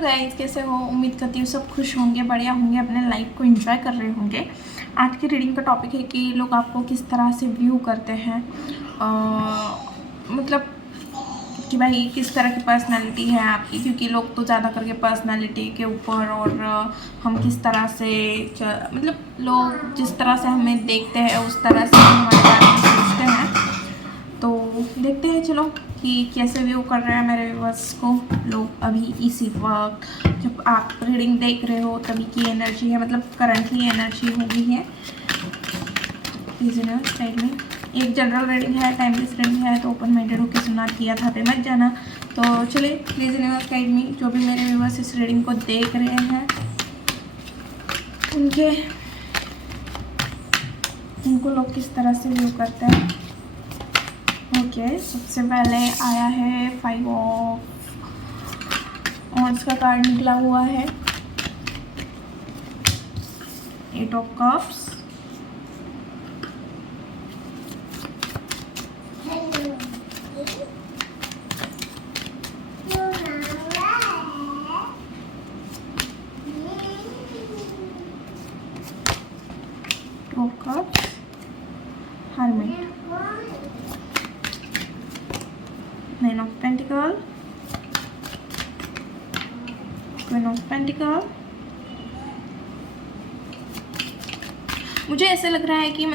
Guys, कैसे हो? उम्मीद करती हूँ सब खुश होंगे, बढ़िया होंगे, अपने लाइफ को एंजॉय कर रहे होंगे। आज की रीडिंग का टॉपिक है कि लोग आपको किस तरह से व्यू करते हैं। मतलब कि भाई किस तरह की पर्सनालिटी है आपकी, क्योंकि लोग तो ज़्यादा करके पर्सनालिटी के ऊपर और हम किस तरह से मतलब लोग जिस तरह से हमें देखते हैं उस तरह से हमारे बारे में सोचते हैं। तो देखते हैं चलो कि कैसे व्यू कर रहे हैं मेरे व्यूअर्स को लोग अभी इसी वक्त जब आप रीडिंग देख रहे हो तभी की एनर्जी है, मतलब करंटली एनर्जी हो गई है। साइड में एक जनरल रीडिंग है, टाइमलेस रीडिंग है, तो ओपन माइंडेड होकर सुना, किया था पे मत जाना। तो चलिए प्लीज़ यूनिवर्स गाइड मी, जो भी मेरे व्यूअर्स इस रीडिंग को देख रहे हैं उनको लोग किस तरह से व्यू करते हैं। ओके, सबसे पहले आया है 5 ऑफ वांड्स का कार्ड निकला हुआ है, 8 of cups, two of cups, hermit, 9 of pentacle, queen of pentacle. मुझे ऐसे लग रहा है कि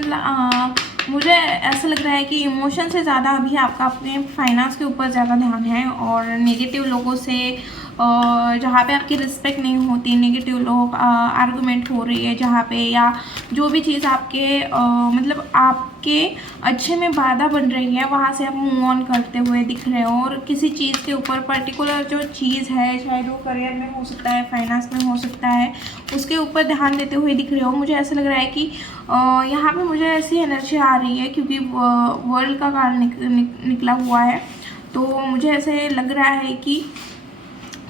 मुझे ऐसा लग रहा है कि इमोशन से ज़्यादा अभी आपका अपने फाइनेंस के ऊपर ज़्यादा ध्यान है, और नेगेटिव लोगों से जहाँ पे आपकी रिस्पेक्ट नहीं होती, नेगेटिव लोग आर्गुमेंट हो रही है जहाँ पे, या जो भी चीज़ आपके मतलब आपके अच्छे में बाधा बन रही है वहाँ से आप मूव ऑन करते हुए दिख रहे हो, और किसी चीज़ के ऊपर पर्टिकुलर जो चीज़ है, शायद वो करियर में हो सकता है, फाइनेंस में हो सकता है, उसके ऊपर ध्यान देते हुए दिख रहे हो। मुझे ऐसा लग रहा है कि यहाँ पे मुझे ऐसी एनर्जी आ रही है क्योंकि वर्ल्ड का कार्ड निकला हुआ है, तो मुझे ऐसे लग रहा है कि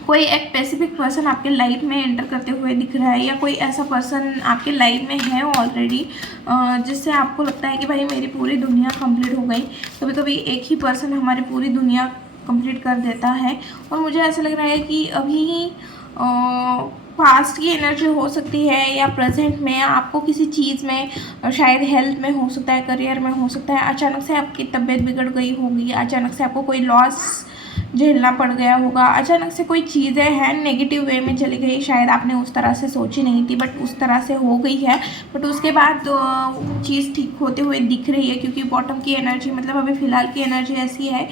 कोई एक स्पेसिफिक पर्सन आपके लाइफ में एंटर करते हुए दिख रहा है, या कोई ऐसा पर्सन आपके लाइफ में है ऑलरेडी जिससे आपको लगता है कि भाई मेरी पूरी दुनिया कंप्लीट हो गई। कभी कभी एक ही पर्सन हमारी पूरी दुनिया कंप्लीट कर देता है, और मुझे ऐसा लग रहा है कि अभी पास्ट की एनर्जी हो सकती है, या प्रेजेंट में आपको किसी चीज़ में, शायद हेल्थ में हो सकता है, करियर में हो सकता है, अचानक से आपकी तबीयत बिगड़ गई होगी, अचानक से आपको कोई लॉस झेलना पड़ गया होगा, अचानक से कोई चीज़ें हैं नेगेटिव वे में चली गई, शायद आपने उस तरह से सोची नहीं थी बट उस तरह से हो गई है, बट उसके बाद चीज़ ठीक होते हुए दिख रही है, क्योंकि बॉटम की एनर्जी मतलब अभी फ़िलहाल की एनर्जी ऐसी है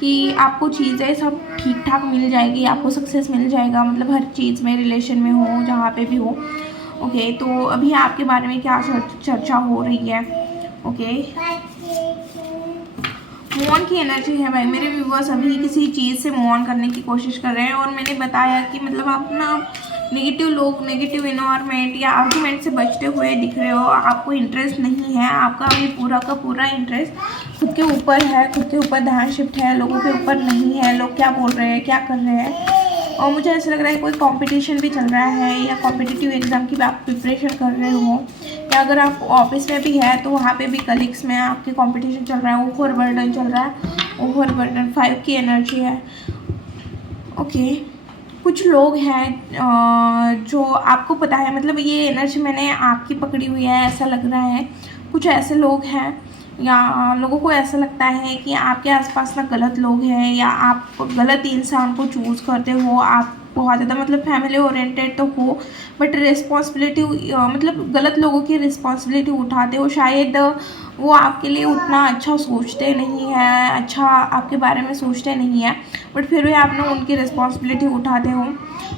कि आपको चीज़ें सब ठीक ठाक मिल जाएगी, आपको सक्सेस मिल जाएगा, मतलब हर चीज़ में, रिलेशन में हो, जहाँ पे भी हो। ओके, तो अभी आपके बारे में क्या चर्चा हो रही है? ओके, मूव ऑन की एनर्जी है भाई, मेरे व्यूवर्स अभी किसी चीज़ से मूव ऑन करने की कोशिश कर रहे हैं, और मैंने बताया कि मतलब आप ना नेगेटिव लोग, नेगेटिव इन्वायरमेंट या आर्गुमेंट से बचते हुए दिख रहे हो, आपको इंटरेस्ट नहीं है, आपका अभी पूरा का पूरा इंटरेस्ट खुद के ऊपर है, खुद के ऊपर ध्यान शिफ्ट है, लोगों के ऊपर नहीं है, लोग क्या बोल रहे हैं, क्या कर रहे हैं। और मुझे ऐसा लग रहा है कोई कंपटीशन भी चल रहा है, या कॉम्पिटिटिव एग्ज़ाम की भी आप प्रिपरेशन कर रहे हो, या अगर आप ऑफिस में भी है तो वहाँ पे भी कलीग्स में आपके कंपटीशन चल रहा है, ओवर बर्डन चल रहा है, ओवर बर्डन 5 की एनर्जी है। ओके, कुछ लोग हैं जो आपको पता है, मतलब ये एनर्जी मैंने आपकी पकड़ी हुई है, ऐसा लग रहा है कुछ ऐसे लोग हैं, या लोगों को ऐसा लगता है कि आपके आसपास ना गलत लोग हैं, या आप गलत इंसान को चूज़ करते हो, आप बहुत ज़्यादा मतलब फैमिली ओरिएंटेड तो हो बट रिस्पॉन्सिबिलिटी मतलब गलत लोगों की रिस्पॉन्सिबिलिटी उठाते हो, शायद वो आपके लिए उतना अच्छा सोचते नहीं हैं, अच्छा आपके बारे में सोचते नहीं हैं, बट फिर भी आप ना उनकी रिस्पॉन्सिबिलिटी उठाते हो,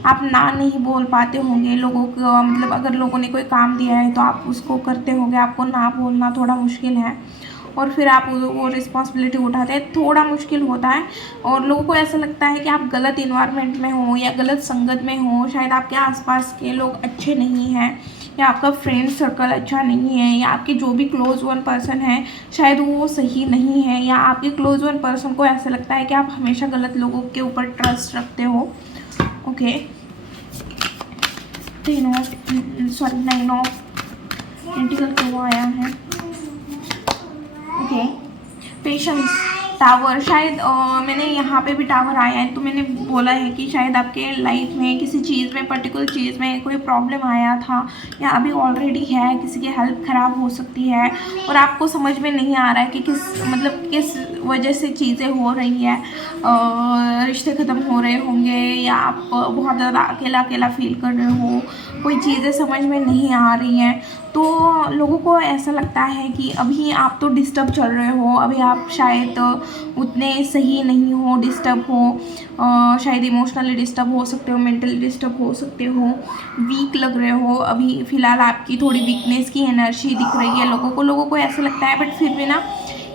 आप ना नहीं बोल पाते होंगे लोगों को, मतलब अगर लोगों ने कोई काम दिया है तो आप उसको करते होंगे, आपको ना बोलना थोड़ा मुश्किल है, और फिर आप वो रिस्पॉन्सिबिलिटी उठाते हैं, थोड़ा मुश्किल होता है, और लोगों को ऐसा लगता है कि आप गलत इन्वायरमेंट में हो या गलत संगत में हो, शायद आपके आसपास के लोग अच्छे नहीं हैं, या आपका फ्रेंड सर्कल अच्छा नहीं है, या आपके जो भी क्लोज वन पर्सन है शायद वो सही नहीं है, या आपके क्लोज वन पर्सन को ऐसा लगता है कि आप हमेशा गलत लोगों के ऊपर ट्रस्ट रखते हो। ओके, 9 ऑफ पेंटिकल क्यों आया है? ओके, पेशेंस, टावर, शायद मैंने यहाँ पे भी टावर आया है, तो मैंने बोला है कि शायद आपके लाइफ में किसी चीज़ में, पर्टिकुलर चीज़ में कोई प्रॉब्लम आया था या अभी ऑलरेडी है, किसी की हेल्थ ख़राब हो सकती है और आपको समझ में नहीं आ रहा है कि किस वजह से चीज़ें हो रही हैं। रिश्ते ख़त्म हो रहे होंगे या आप बहुत ज़्यादा अकेला अकेला फील कर रहे हो, कोई चीज़ें समझ में नहीं आ रही हैं, तो लोगों को ऐसा लगता है कि अभी आप तो डिस्टर्ब चल रहे हो, अभी आप शायद उतने सही नहीं हो, डिस्टर्ब हो, शायद इमोशनली डिस्टर्ब हो सकते हो, मेंटली डिस्टर्ब हो सकते हो, वीक लग रहे हो, अभी फ़िलहाल आपकी थोड़ी वीकनेस की एनर्जी दिख रही है लोगों को ऐसा लगता है। बट फिर भी ना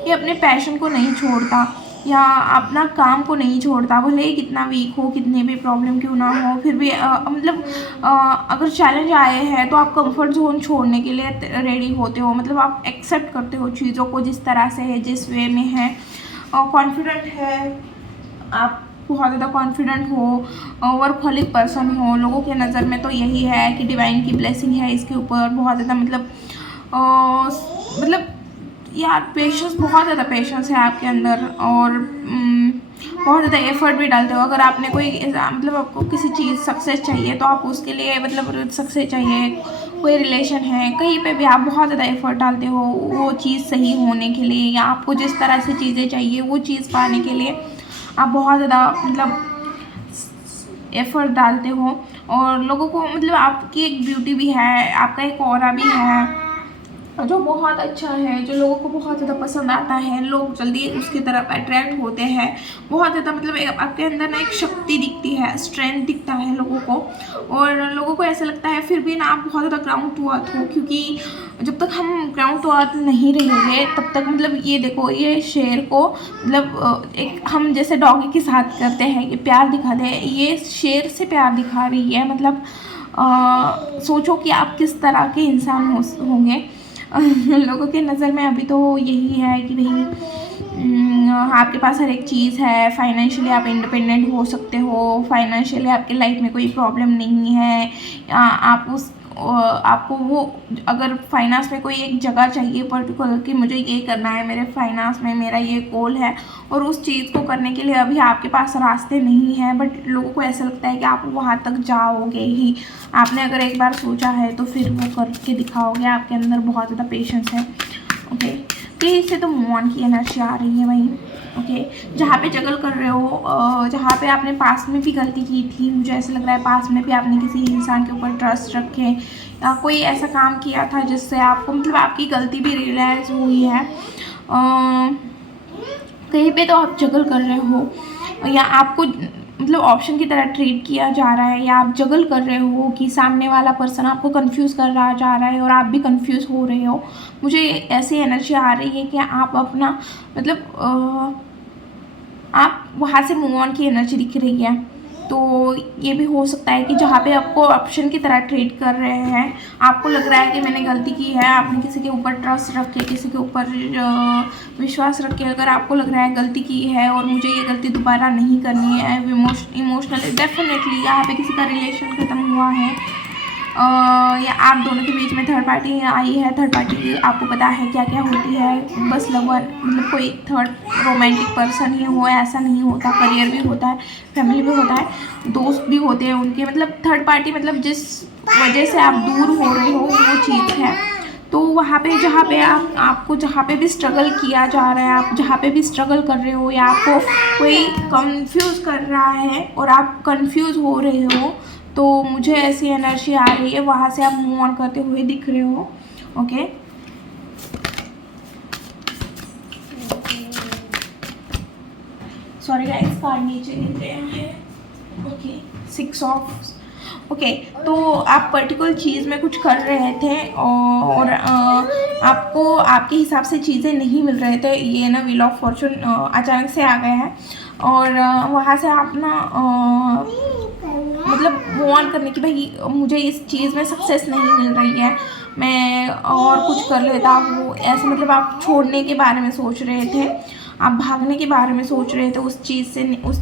ये अपने पैशन को नहीं छोड़ता या अपना काम को नहीं छोड़ता, भले ही कितना वीक हो, कितने भी प्रॉब्लम क्यों ना हो, फिर भी अगर चैलेंज आए हैं तो आप कंफर्ट जोन छोड़ने के लिए रेडी होते हो, मतलब आप एक्सेप्ट करते हो चीज़ों को जिस तरह से है, जिस वे में है। कॉन्फिडेंट है आप, बहुत ज़्यादा कॉन्फिडेंट हो, वर्कहॉलिक पर्सन हो, लोगों के नज़र में तो यही है कि डिवाइन की ब्लेसिंग है इसके ऊपर, बहुत ज़्यादा मतलब यार पेशेंस, बहुत ज़्यादा पेशेंस है आपके अंदर और बहुत ज़्यादा एफर्ट भी डालते हो। अगर आपने कोई मतलब आपको किसी चीज़ सक्सेस चाहिए तो आप उसके लिए मतलब सक्सेस चाहिए, कोई रिलेशन है, कहीं पे भी आप बहुत ज़्यादा एफर्ट डालते हो वो चीज़ सही होने के लिए, या आपको जिस तरह से चीज़ें चाहिए वो चीज़ पाने के लिए आप बहुत ज़्यादा मतलब एफर्ट डालते हो। और लोगों को मतलब आपकी एक ब्यूटी भी है, आपका एक ऑरा भी है जो बहुत अच्छा है, जो लोगों को बहुत ज़्यादा पसंद आता है, लोग जल्दी उसकी तरफ अट्रैक्ट होते हैं, बहुत ज़्यादा मतलब आपके अंदर ना एक शक्ति दिखती है, स्ट्रेंथ दिखता है लोगों को, और लोगों को ऐसा लगता है फिर भी ना आप बहुत ज़्यादा ग्राउंड टू अर्थ हो, क्योंकि जब तक हम ग्राउंड टू अर्थ नहीं रहेंगे तब तक मतलब ये देखो, ये शेर को मतलब एक हम जैसे डॉगी के साथ करते हैं कि प्यार दिखा दे, ये शेर से प्यार दिखा रही है, मतलब सोचो कि आप किस तरह के इंसान होंगे। लोगों के नज़र में अभी तो यही है कि भाई आपके पास हर एक चीज़ है, फाइनेंशियली आप इंडिपेंडेंट हो सकते हो, फाइनेंशियली आपके लाइफ में कोई प्रॉब्लम नहीं है, आपको वो अगर फाइनेंस में कोई एक जगह चाहिए पर्टिकुलर कि मुझे ये करना है, मेरे फाइनेंस में मेरा ये गोल है और उस चीज़ को करने के लिए अभी आपके पास रास्ते नहीं है, बट लोगों को ऐसा लगता है कि आप वहाँ तक जाओगे ही। आपने अगर एक बार सोचा है तो फिर वो करके दिखाओगे, आपके अंदर बहुत ज़्यादा पेशेंस है। ओके, प्लीज़ से तो मूव ऑन की एनर्जी आ रही है भाई। ओके, जहाँ पे जगल कर रहे हो, जहाँ पे आपने पास में भी गलती की थी, मुझे ऐसा लग रहा है पास में भी आपने किसी इंसान के ऊपर ट्रस्ट रखे या कोई ऐसा काम किया था जिससे आपको मतलब आपकी गलती भी रियलाइज़ हुई है। कहीं पे तो आप जगल कर रहे हो या आपको मतलब ऑप्शन की तरह ट्रीट किया जा रहा है, या आप जगल कर रहे हो कि सामने वाला पर्सन आपको कंफ्यूज कर रहा जा रहा है और आप भी कंफ्यूज हो रहे हो। मुझे ऐसी एनर्जी आ रही है कि आप अपना मतलब आप वहाँ से मूव ऑन की एनर्जी दिख रही है। तो ये भी हो सकता है कि जहाँ पे आपको ऑप्शन की तरह ट्रीट कर रहे हैं, आपको लग रहा है कि मैंने गलती की है, आपने किसी के ऊपर ट्रस्ट रख के, किसी के ऊपर विश्वास रख के अगर आपको लग रहा है गलती की है और मुझे ये गलती दोबारा नहीं करनी है, इमोशनली डेफिनेटली यहाँ पे किसी का रिलेशन ख़त्म हुआ है या आप दोनों के बीच में थर्ड पार्टी आई है। थर्ड पार्टी आपको पता है क्या क्या होती है, बस लवर मतलब कोई थर्ड रोमांटिक पर्सन ही हो ऐसा नहीं होता, करियर भी होता है, फैमिली भी होता है, दोस्त भी होते हैं उनके, मतलब थर्ड पार्टी मतलब जिस वजह से आप दूर हो रहे हो वो चीज़ है। तो वहाँ पे जहाँ पे आपको जहाँ पे भी स्ट्रगल किया जा रहा है, आप जहाँ पे भी स्ट्रगल कर रहे हो या आपको कोई कंफ्यूज कर रहा है और आप कंफ्यूज हो रहे हो, तो मुझे ऐसी एनर्जी आ रही है, वहाँ से आप मूव ऑन करते हुए दिख रहे हो। ओके, सॉरी गाइस, कार्ड नीचे गिर गए हैं। Okay, 6 of. ओके, तो आप पर्टिकुलर चीज़ में कुछ कर रहे थे और आपको आपके हिसाब से चीज़ें नहीं मिल रहे थे, ये ना व्हील ऑफ फॉर्चून अचानक से आ गया है और वहाँ से आप ना मतलब मूव ऑन करने की, भाई मुझे इस चीज़ में सक्सेस नहीं मिल रही है, मैं और कुछ कर लेता हूँ, ऐसे मतलब आप छोड़ने के बारे में सोच रहे थे, आप भागने के बारे में सोच रहे थे, उस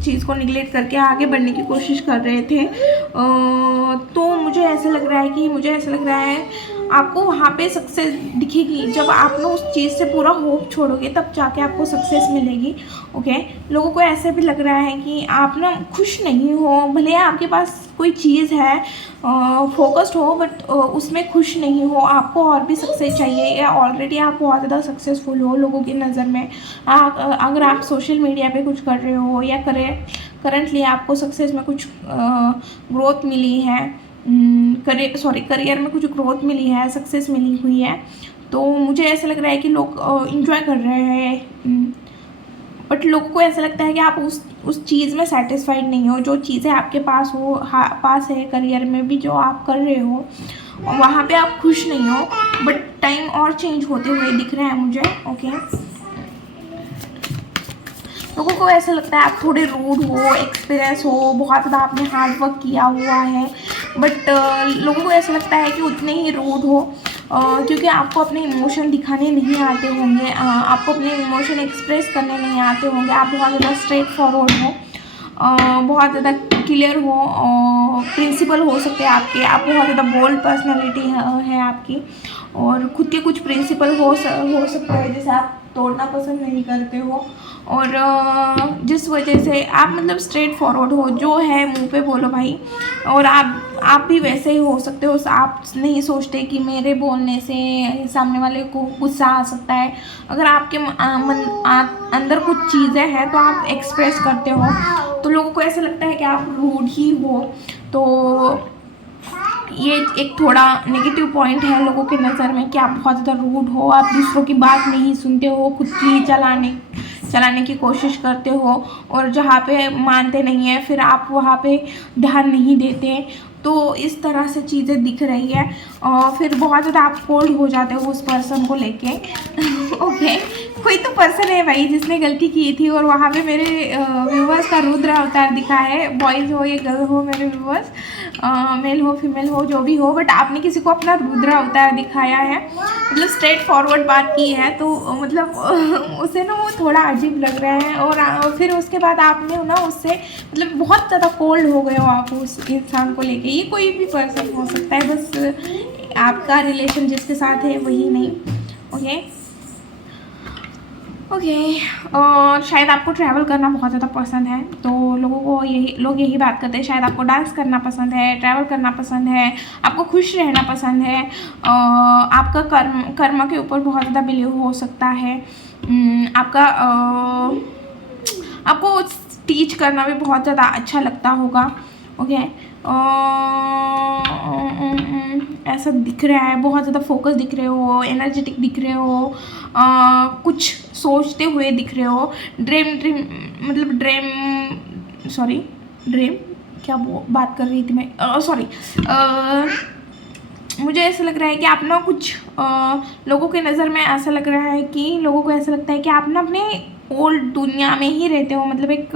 चीज़ को निगलेक्ट करके आगे बढ़ने की कोशिश कर रहे थे। तो मुझे ऐसा लग रहा है आपको वहाँ पे सक्सेस दिखेगी। जब आप ना उस चीज़ से पूरा होप छोड़ोगे तब जाके आपको सक्सेस मिलेगी। ओके, लोगों को ऐसे भी लग रहा है कि आप ना खुश नहीं हो, भले आपके पास कोई चीज़ है, फोकस्ड हो, बट उसमें खुश नहीं हो, आपको और भी सक्सेस चाहिए, या ऑलरेडी आप बहुत ज़्यादा सक्सेसफुल हो लोगों की नज़र में। अगर आप सोशल मीडिया पे कुछ कर रहे हो या करंटली आपको सक्सेस में कुछ ग्रोथ मिली है, करियर में कुछ ग्रोथ मिली है, सक्सेस मिली हुई है, तो मुझे ऐसा लग रहा है कि लोग इन्जॉय कर रहे हैं। बट लोगों को ऐसा लगता है कि आप उस चीज़ में सेटिस्फाइड नहीं हो। जो चीज़ें आपके पास पास है करियर में भी, जो आप कर रहे हो वहाँ पे आप खुश नहीं हो, बट टाइम और चेंज होते हुए दिख रहे हैं मुझे। ओके, लोगों को ऐसा लगता है आप थोड़े रूड हो, एक्सपीरियंस हो, बहुत ज़्यादा आपने हार्ड वर्क किया हुआ है, बट लोगों को ऐसा लगता है कि उतने ही रूड हो, क्योंकि आपको अपने इमोशन दिखाने नहीं आते होंगे, आपको अपने इमोशन एक्सप्रेस करने नहीं आते होंगे, आप बहुत ज़्यादा स्ट्रेट फॉरवर्ड हो, बहुत ज़्यादा क्लियर हो, प्रिंसिपल हो सकते हैं आपके, आप बहुत ज़्यादा बोल्ड पर्सनालिटी है आपकी, और खुद के कुछ प्रिंसिपल हो सकते हैं जैसे आप तोड़ना पसंद नहीं करते हो, और जिस वजह से आप मतलब स्ट्रेट फॉरवर्ड हो, जो है मुंह पे बोलो भाई। और आप भी वैसे ही हो सकते हो, आप नहीं सोचते कि मेरे बोलने से सामने वाले को गुस्सा आ सकता है। अगर आपके अंदर कुछ चीज़ें हैं तो आप एक्सप्रेस करते हो, तो लोगों को ऐसा लगता है कि आप रूड ही हो। तो ये एक थोड़ा नेगेटिव पॉइंट है लोगों के नज़र में कि आप बहुत ज़्यादा रूड हो, आप दूसरों की बात नहीं सुनते हो, खुद की चलाने की कोशिश करते हो, और जहाँ पे मानते नहीं है फिर आप वहाँ पे ध्यान नहीं देते। तो इस तरह से चीज़ें दिख रही है, और फिर बहुत ज़्यादा आप कोल्ड हो जाते हो उस पर्सन को लेके। ओके, कोई तो पर्सन है भाई जिसने गलती की थी, और वहाँ पे मेरे व्यूवर्स का रुद्र अवतार दिखा है। बॉयज़ हो या गर्ल हो मेरे व्यूवर्स, मेल हो फीमेल हो जो भी हो, बट आपने किसी को अपना रुद्र अवतार दिखाया है, मतलब स्ट्रेट फॉरवर्ड बात की है, तो मतलब उसे ना वो थोड़ा अजीब लग रहा है। और फिर उसके बाद आपने ना उससे मतलब बहुत ज़्यादा कोल्ड हो गए हो आप उस इंसान को लेके। ये कोई भी पर्सन हो सकता है, बस आपका रिलेशन जिसके साथ है वही नहीं। ओके, और शायद आपको ट्रैवल करना बहुत ज़्यादा पसंद है, तो लोग यही बात करते हैं, शायद आपको डांस करना पसंद है, ट्रैवल करना पसंद है, आपको खुश रहना पसंद है, आपका कर्म के ऊपर बहुत ज़्यादा बिलीव हो सकता है, आपको टीच करना भी बहुत ज़्यादा अच्छा लगता होगा। ओके, ऐसा दिख रहा है, बहुत ज़्यादा फोकस दिख रहे हो, एनर्जेटिक दिख रहे हो, कुछ सोचते हुए दिख रहे हो, ड्रीम क्या बात कर रही थी मैं, सॉरी, मुझे ऐसा लग रहा है कि आप ना कुछ लोगों के नज़र में ऐसा लग रहा है कि लोगों को ऐसा लगता है कि आप ना अपने ओल्ड दुनिया में ही रहते हो, मतलब एक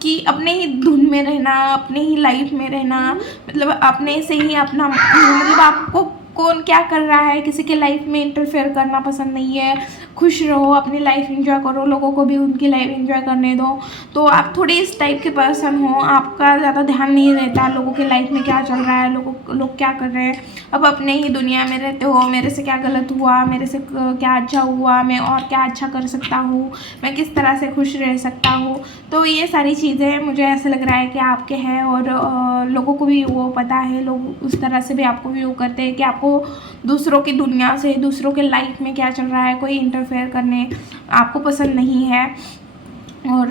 कि अपने ही धुन में रहना, अपने ही लाइफ में रहना, मतलब अपने से ही अपना, मतलब आपको कौन क्या कर रहा है किसी के लाइफ में इंटरफेयर करना पसंद नहीं है। खुश रहो, अपनी लाइफ एंजॉय करो, लोगों को भी उनकी लाइफ एंजॉय करने दो। तो आप थोड़े इस टाइप के पर्सन हो, आपका ज़्यादा ध्यान नहीं रहता लोगों के लाइफ में क्या चल रहा है, लोग क्या कर रहे हैं, अब अपने ही दुनिया में रहते हो। मेरे से क्या गलत हुआ, मेरे से क्या अच्छा हुआ, मैं और क्या अच्छा कर सकता हूँ, मैं किस तरह से खुश रह सकता हूँ। तो ये सारी चीज़ें मुझे ऐसा लग रहा है कि आपके हैं, और लोगों को भी वो पता है, लोग उस तरह से भी आपको भी वो करते हैं कि आपको दूसरों की दुनिया से, दूसरों के लाइफ में क्या चल रहा है, कोई इंटरफेयर करने आपको पसंद नहीं है। और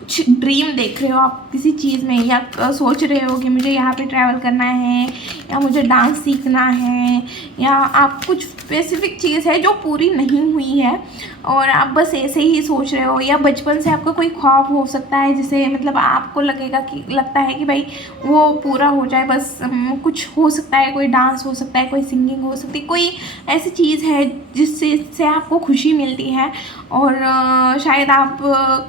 कुछ ड्रीम देख रहे हो आप किसी चीज़ में, या सोच रहे हो कि मुझे यहाँ पे ट्रैवल करना है, या मुझे डांस सीखना है, या आप कुछ स्पेसिफिक चीज़ है जो पूरी नहीं हुई है और आप बस ऐसे ही सोच रहे हो, या बचपन से आपका कोई ख्वाब हो सकता है जिसे मतलब आपको लगता है कि भाई वो पूरा हो जाए, बस कुछ हो सकता है, कोई डांस हो सकता है, कोई सिंगिंग हो सकती है, कोई ऐसी चीज़ है जिससे आपको खुशी मिलती है। और शायद आप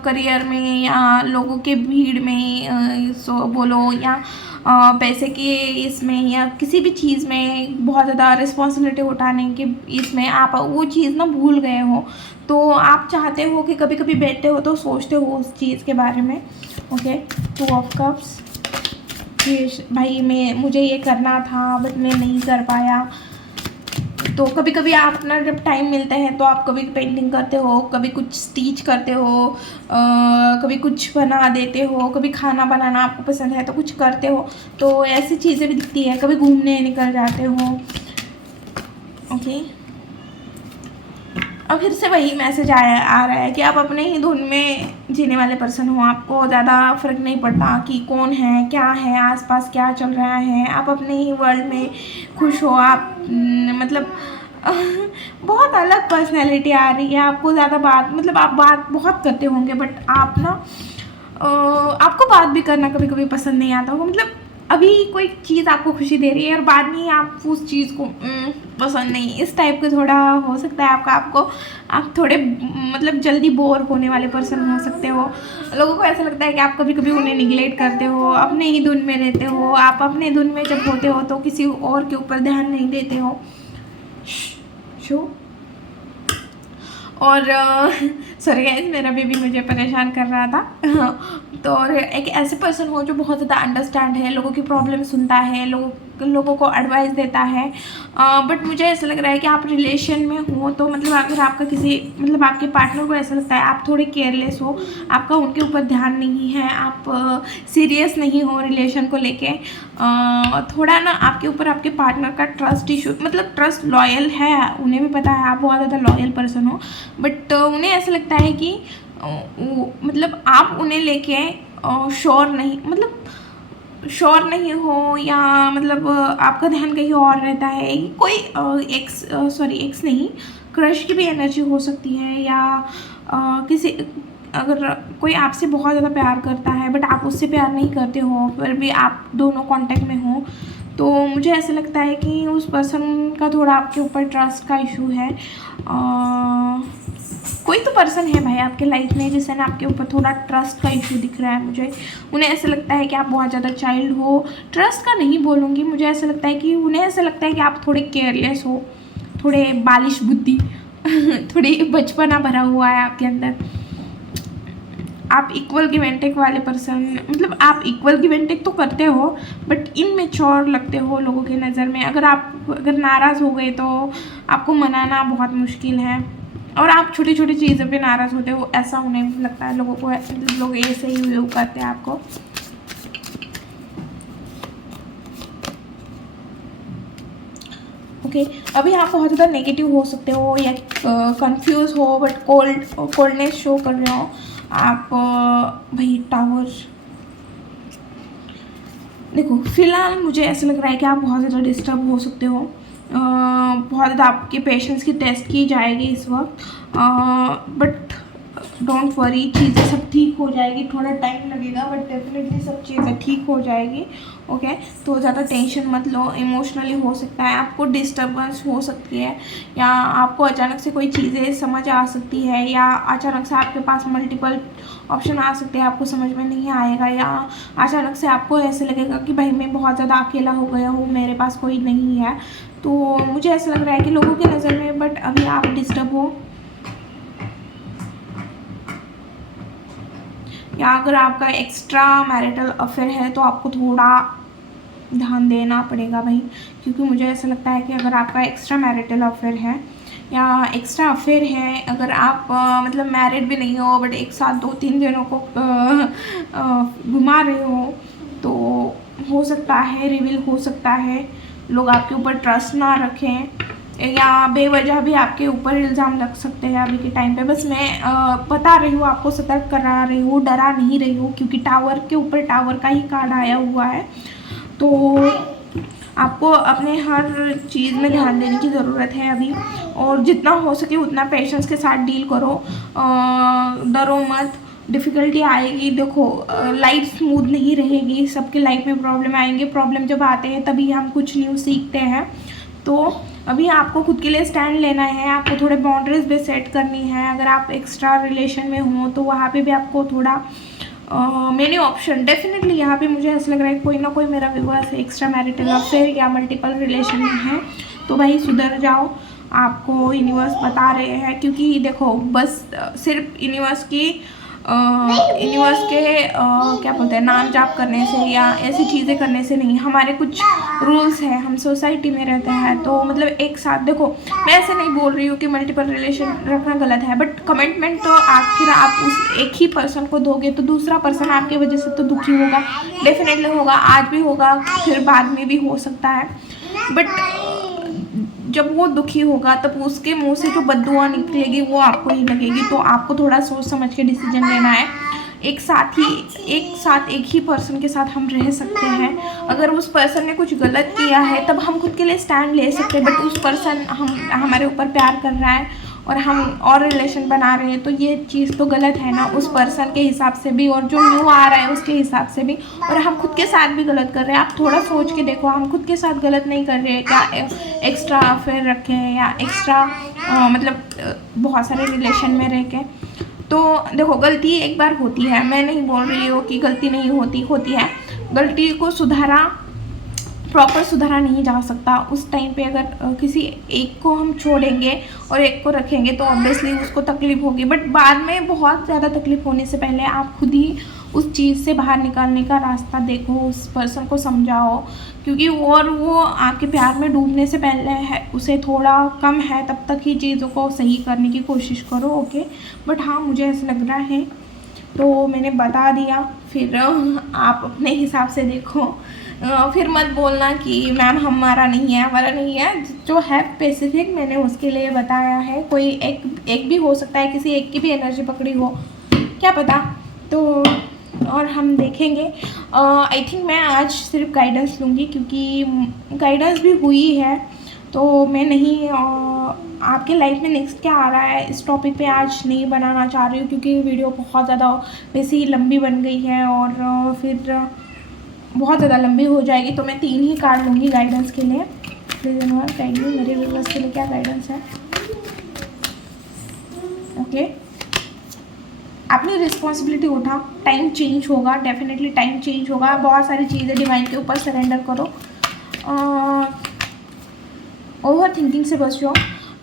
करियर में या लोगों के भीड़ में बोलो, या पैसे के इसमें, या किसी भी चीज़ में बहुत ज़्यादा रिस्पॉन्सिबिलिटी उठाने के इसमें आप वो चीज़ ना भूल गए हो। तो आप चाहते हो कि कभी कभी बैठते हो तो सोचते हो उस चीज़ के बारे में। ओके, 2 ऑफ कप्स, सिचुएशन, भाई मुझे ये करना था बट मैं नहीं कर पाया। तो कभी कभी आप ना जब टाइम मिलते हैं तो आप कभी पेंटिंग करते हो, कभी कुछ स्टिच करते हो, कभी कुछ बना देते हो, कभी खाना बनाना आपको पसंद है तो कुछ करते हो, तो ऐसी चीज़ें भी दिखती है। कभी घूमने निकल जाते हो। ओके, और फिर से वही मैसेज आ रहा है कि आप अपने ही धुन में जीने वाले पर्सन हो। आपको ज़्यादा फर्क नहीं पड़ता कि कौन है, क्या है, आसपास क्या चल रहा है। आप अपने ही वर्ल्ड में खुश हो। आप मतलब बहुत अलग पर्सनैलिटी आ रही है। आपको ज़्यादा बात, मतलब आप बात बहुत करते होंगे बट आप ना आपको बात भी करना कभी कभी पसंद नहीं आता होगा। मतलब अभी कोई चीज़ आपको खुशी दे रही है और बाद में आप उस चीज़ को पसंद नहीं, इस टाइप का थोड़ा हो सकता है आपको आप थोड़े मतलब जल्दी बोर होने वाले पर्सन हो सकते हो। लोगों को ऐसा लगता है कि आप कभी कभी उन्हें निगलेक्ट करते हो, अपने ही धुन में रहते हो। आप अपने धुन में जब होते हो तो किसी और के ऊपर ध्यान नहीं देते हो। शो और सॉरी गाइस, मेरा बेबी मुझे परेशान कर रहा था। तो और एक ऐसे पर्सन हो जो बहुत ज़्यादा अंडरस्टैंड है, लोगों की प्रॉब्लम सुनता है, लोगों को एडवाइस देता है। बट मुझे ऐसा लग रहा है कि आप रिलेशन में हो तो मतलब अगर आपका किसी मतलब आपके पार्टनर को ऐसा लगता है आप थोड़े केयरलेस हो, आपका उनके ऊपर ध्यान नहीं है, आप सीरियस नहीं हो रिलेशन को लेके, थोड़ा ना आपके ऊपर आपके पार्टनर का ट्रस्ट इशू, मतलब ट्रस्ट लॉयल है, उन्हें भी पता है आप बहुत ज़्यादा लॉयल पर्सन हो, बट उन्हें ऐसा लगता है कि मतलब आप उन्हें लेके श्योर नहीं, मतलब श्योर नहीं हो, या मतलब आपका ध्यान कहीं और रहता है। कोई एक्स नहीं, क्रश की भी एनर्जी हो सकती है, या किसी अगर कोई आपसे बहुत ज़्यादा प्यार करता है बट आप उससे प्यार नहीं करते हो, फिर भी आप दोनों कांटेक्ट में हो, तो मुझे ऐसा लगता है कि उस पर्सन का थोड़ा आपके ऊपर ट्रस्ट का इशू है। कोई तो पर्सन है भाई आपके लाइफ में जिससे ना आपके ऊपर थोड़ा ट्रस्ट का इशू दिख रहा है मुझे। उन्हें ऐसा लगता है कि आप बहुत ज़्यादा चाइल्ड हो, ट्रस्ट का नहीं बोलूँगी, मुझे ऐसा लगता है कि उन्हें ऐसा लगता है कि आप थोड़े केयरलेस हो, थोड़े बालिश बुद्धि थोड़ी बचपना भरा हुआ है आपके अंदर। आप इक्वल गिव एंड टेक वाले पर्सन, मतलब आप इक्वल गिव एंड टेक तो करते हो बट इनमेच्योर लगते हो लोगों की नज़र में। अगर नाराज़ हो गए तो आपको मनाना बहुत मुश्किल है, और आप छोटी छोटी चीज़ों पे नाराज़ होते हो, ऐसा उन्हें लगता है लोगों को, मतलब लोग ऐसे ही व्यू करते हैं आपको। ओके, अभी आप बहुत ज़्यादा नेगेटिव हो सकते हो या कंफ्यूज हो, बट कोल्डनेस शो कर रहे हो आप। भाई टावर, देखो फिलहाल मुझे ऐसा लग रहा है कि आप बहुत ज़्यादा डिस्टर्ब हो सकते हो। बहुत ज़्यादा आपके पेशेंस की टेस्ट की जाएगी इस वक्त, बट डोंट वरी, चीज़ें सब ठीक हो जाएगी। थोड़ा टाइम लगेगा बट डेफिनेटली सब चीज़ें ठीक हो जाएगी। ओके, तो ज़्यादा टेंशन मत लो। इमोशनली हो सकता है आपको डिस्टर्बेंस हो सकती है, या आपको अचानक से कोई चीज़ें समझ आ सकती है, या अचानक से आपके पास मल्टीपल ऑप्शन आ सकते हैं, आपको समझ में नहीं आएगा, या अचानक से आपको ऐसे लगेगा कि भाई मैं बहुत ज़्यादा अकेला हो गया हूँ, मेरे पास कोई नहीं है। तो मुझे ऐसा लग रहा है कि लोगों की नज़र में बट अभी आप डिस्टर्ब हो, या अगर आपका एक्स्ट्रा मैरिटल अफेयर है तो आपको थोड़ा ध्यान देना पड़ेगा भाई, क्योंकि मुझे ऐसा लगता है कि अगर आपका एक्स्ट्रा मैरिटल अफेयर है या एक्स्ट्रा अफेयर है, अगर आप मतलब मैरिड भी नहीं हो बट एक साथ 2-3 जनों को घुमा रहे हो, तो हो सकता है रिवील हो सकता है, लोग आपके ऊपर ट्रस्ट ना रखें, या बेवजह भी आपके ऊपर इल्ज़ाम लग सकते हैं अभी के टाइम पे। बस मैं बता रही हूँ आपको, सतर्क करा रही हूँ, डरा नहीं रही हूँ, क्योंकि टावर के ऊपर टावर का ही कार्ड आया हुआ है। तो आपको अपने हर चीज़ में ध्यान देने की ज़रूरत है अभी, और जितना हो सके उतना पेशेंस के साथ डील करो, डरो मत। डिफ़िकल्टी आएगी, देखो लाइफ स्मूथ नहीं रहेगी, सबके लाइफ में प्रॉब्लम आएंगे। प्रॉब्लम जब आते हैं तभी हम कुछ न्यू सीखते हैं। तो अभी आपको खुद के लिए स्टैंड लेना है, आपको थोड़े बाउंड्रीज भी सेट करनी है। अगर आप एक्स्ट्रा रिलेशन में हो तो वहाँ पे भी आपको थोड़ा मेनी ऑप्शन, डेफिनेटली यहाँ पे मुझे ऐसा लग रहा है कोई ना कोई मेरा व्यूअर्स एक्स्ट्रा मैरिटल अफेयर या मल्टीपल रिलेशन में है, तो भाई सुधर जाओ, आपको यूनिवर्स बता रहे हैं। क्योंकि देखो बस सिर्फ यूनिवर्स की यूनिवर्स के क्या बोलते हैं नाम जाप करने से या ऐसी चीज़ें करने से नहीं। हमारे कुछ रूल्स हैं, हम सोसाइटी में रहते हैं, तो मतलब एक साथ देखो, मैं ऐसे नहीं बोल रही हूँ कि मल्टीपल रिलेशन रखना गलत है, बट कमिटमेंट तो आखिर आप उस एक ही पर्सन को दोगे तो दूसरा पर्सन आपकी वजह से तो दुखी होगा, डेफिनेटली होगा, आज भी होगा, फिर बाद में भी हो सकता है। बट जब वो दुखी होगा तब उसके मुंह से जो बद्दुआ निकलेगी वो आपको ही लगेगी। तो आपको थोड़ा सोच समझ के डिसीजन लेना है। एक साथ एक ही पर्सन के साथ हम रह सकते हैं। अगर उस पर्सन ने कुछ गलत किया है तब हम खुद के लिए स्टैंड ले सकते हैं, बट उस पर्सन हमारे ऊपर प्यार कर रहा है और हम और रिलेशन बना रहे हैं, तो ये चीज़ तो गलत है ना, उस पर्सन के हिसाब से भी और जो न्यू आ रहा है उसके हिसाब से भी, और हम खुद के साथ भी गलत कर रहे हैं। आप थोड़ा सोच के देखो, हम खुद के साथ गलत नहीं कर रहे हैं क्या? एक्स्ट्रा अफेयर रखे हैं या एक्स्ट्रा मतलब बहुत सारे रिलेशन में रह के। तो देखो, गलती एक बार होती है, मैं नहीं बोल रही हूँ कि गलती नहीं होती है। गलती को प्रॉपर सुधारा नहीं जा सकता। उस टाइम पे अगर किसी एक को हम छोड़ेंगे और एक को रखेंगे तो ऑब्वियसली उसको तकलीफ़ होगी, बट बाद में बहुत ज़्यादा तकलीफ़ होने से पहले आप खुद ही उस चीज़ से बाहर निकालने का रास्ता देखो, उस पर्सन को समझाओ, क्योंकि वो आपके प्यार में डूबने से पहले है, उसे थोड़ा कम है, तब तक ही चीज़ों को सही करने की कोशिश करो। ओके, बट हाँ, मुझे ऐसा लग रहा है तो मैंने बता दिया, फिर आप अपने हिसाब से देखो। फिर मत बोलना कि मैम हमारा नहीं है, जो है स्पेसिफिक मैंने उसके लिए बताया है। कोई एक भी हो सकता है, किसी एक की भी एनर्जी पकड़ी हो, क्या पता। तो और हम देखेंगे। आई थिंक मैं आज सिर्फ गाइडेंस लूँगी, क्योंकि गाइडेंस भी हुई है, तो मैं नहीं आपके लाइफ में नेक्स्ट क्या आ रहा है इस टॉपिक पे आज नहीं बनाना चाह रही हूँ, क्योंकि वीडियो बहुत ज़्यादा वैसे ही लंबी बन गई है और फिर बहुत ज़्यादा लंबी हो जाएगी। तो मैं 3 ही कार्ड लूँगी गाइडेंस के लिए। प्लीज़ यूनिवर्स गाइड मी, मेरे व्यूअर्स के लिए क्या गाइडेंस है। ओके, अपनी रिस्पॉन्सिबिलिटी उठाओ, टाइम चेंज होगा, डेफिनेटली टाइम चेंज होगा। बहुत सारी चीज़ें डिवाइन के ऊपर सरेंडर करो, ओवर थिंकिंग से बचो,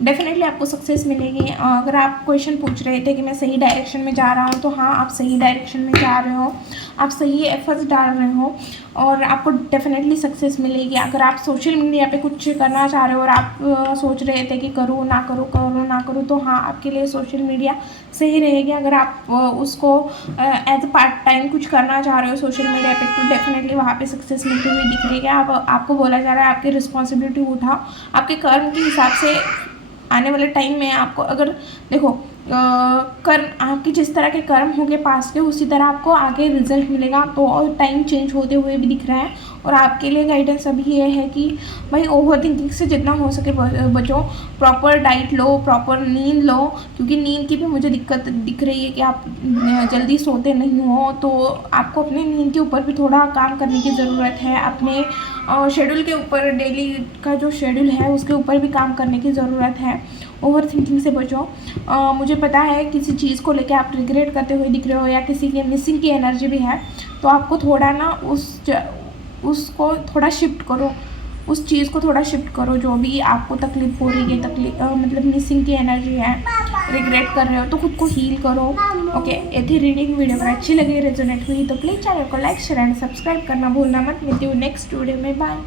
डेफिनेटली आपको सक्सेस मिलेगी। अगर आप क्वेश्चन पूछ रहे थे कि मैं सही डायरेक्शन में जा रहा हूँ, तो हाँ, आप सही डायरेक्शन में जा रहे हो, आप सही एफर्ट्स डाल रहे हो और आपको डेफिनेटली सक्सेस मिलेगी। अगर आप सोशल मीडिया पे कुछ करना चाह रहे हो और आप सोच रहे थे कि करूँ ना करूँ, तो हाँ, आपके लिए सोशल मीडिया सही रहेगी। अगर आप उसको एज अ पार्ट टाइम कुछ करना चाह रहे हो सोशल मीडिया पे, तो डेफिनेटली वहाँ पे सक्सेस मिलती हुई दिख रही है। आपको बोला जा रहा है आपकी रिस्पॉन्सिबिलिटी उठाओ, आपके कर्म के हिसाब से आने वाले टाइम में आपको, अगर देखो कर्म आपके जिस तरह के कर्म होंगे पास के, उसी तरह आपको आगे रिजल्ट मिलेगा। तो और टाइम चेंज होते हुए भी दिख रहा है। और आपके लिए गाइडेंस अभी ये है कि भाई ओवर थिंकिंग से जितना हो सके बचो, प्रॉपर डाइट लो, प्रॉपर नींद लो, क्योंकि नींद की भी मुझे दिक्कत दिख रही है कि आप जल्दी सोते नहीं हो, तो आपको अपने नींद के ऊपर भी थोड़ा काम करने की ज़रूरत है। अपने शेड्यूल के ऊपर, डेली का जो शेड्यूल है उसके ऊपर भी काम करने की ज़रूरत है। ओवर थिंकिंग से बचो। मुझे पता है किसी चीज़ को लेकर आप रिग्रेट करते हुए दिख रहे हो या किसी के मिसिंग की एनर्जी भी है, तो आपको थोड़ा ना उसको थोड़ा शिफ्ट करो, उस चीज़ को थोड़ा शिफ्ट करो। जो भी आपको तकलीफ़ हो रही है, मतलब मिसिंग की एनर्जी है, रिग्रेट कर रहे हो, तो खुद को हील करो। ओके, ये थी रीडिंग। वीडियो अगर अच्छी लगी, रेजोनेट हुई, तो प्लीज़ चैनल को लाइक, शेयर एंड सब्सक्राइब करना भूलना मत। मिलती हूँ नेक्स्ट वीडियो में, बाय।